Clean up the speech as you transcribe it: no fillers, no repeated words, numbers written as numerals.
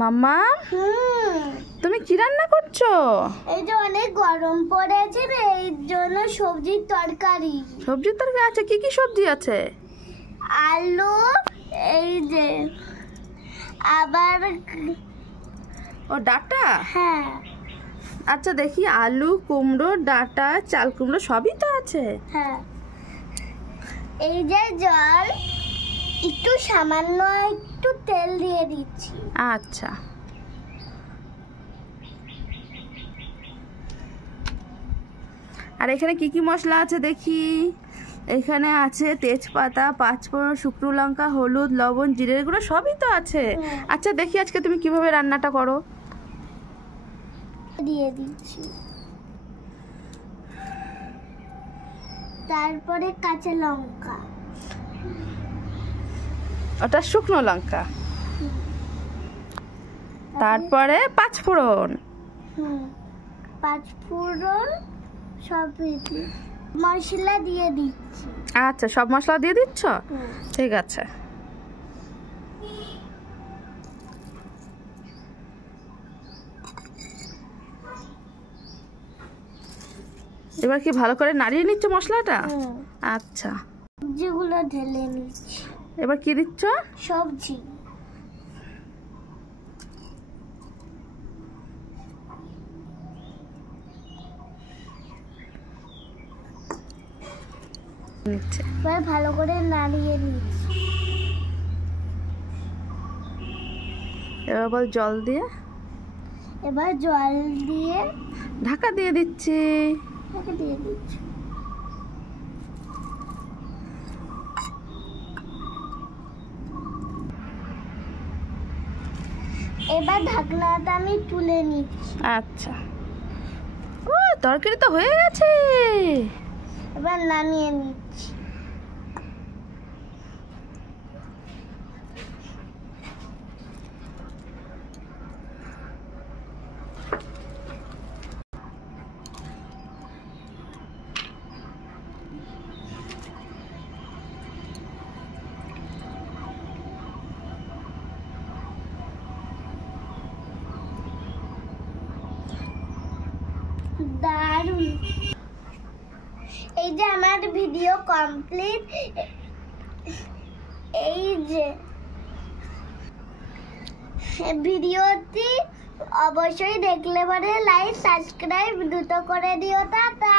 মাম্মা তুমি কি রান্না করছো? এই যে অনেক গরম পড়েছে রে, এই জন্য সবজির তরকারি। সবজির তরকারি আছে? কি কি সবজি আছে? আলু, এই যে আবার ও ডাঁটা। হ্যাঁ আচ্ছা দেখি, আলু, কুমড়ো, ডাঁটা, চাল কুমড়ো সবই তো আছে। হ্যাঁ, এই যে জল, একটু সামান্য একটু তেল দিয়ে দিচ্ছি। আচ্ছা, আর এখানে কি কি মশলা আছে দেখি? এখানে আছে তেজপাতা, পাঁচফোড়ন, শুকনো লঙ্কা, হলুদ, লবণ, জিরের গুঁড়ো সবই তো আছে। আচ্ছা দেখি আজকে তুমি কিভাবে রান্নাটা করো। দিয়ে দিচ্ছি, তারপরে কাঁচা লঙ্কা, ওটা শুকনো লঙ্কা, তারপরে পাঁচফোড়ন। পাঁচফোড়ন সব মশলা দিয়ে দিচ্ছি। আচ্ছা, সব মশলা দিয়ে দিচ্ছ? ঠিক আছে। এবার কি ভালো করে নাড়িয়ে নিচ্ছ মশলাটা? আচ্ছা, যেগুলো ঢেলে নিচ্ছি। এবার কি দিচ্ছ? সবজি। এবার ভালো করে নাড়িয়ে নিচ্ছি। এবার বল জল দিয়ে। এবার জল দিয়ে ঢাকা দিয়ে দিচ্ছি। ঢাকা দিয়ে দিচ্ছি। এবার ঢাকনাটা আমি তুলে নিচ্ছি। আচ্ছা, ও তরকারি তো হয়ে গেছে। এবার নামিয়ে নিচ্ছি। দারুণ। এই যে আমার ভিডিও কমপ্লিট। এই যে ভিডিওটি অবশ্যই দেখলে পরে লাইক সাবস্ক্রাইব দ্রুত করে দিও। টাটা।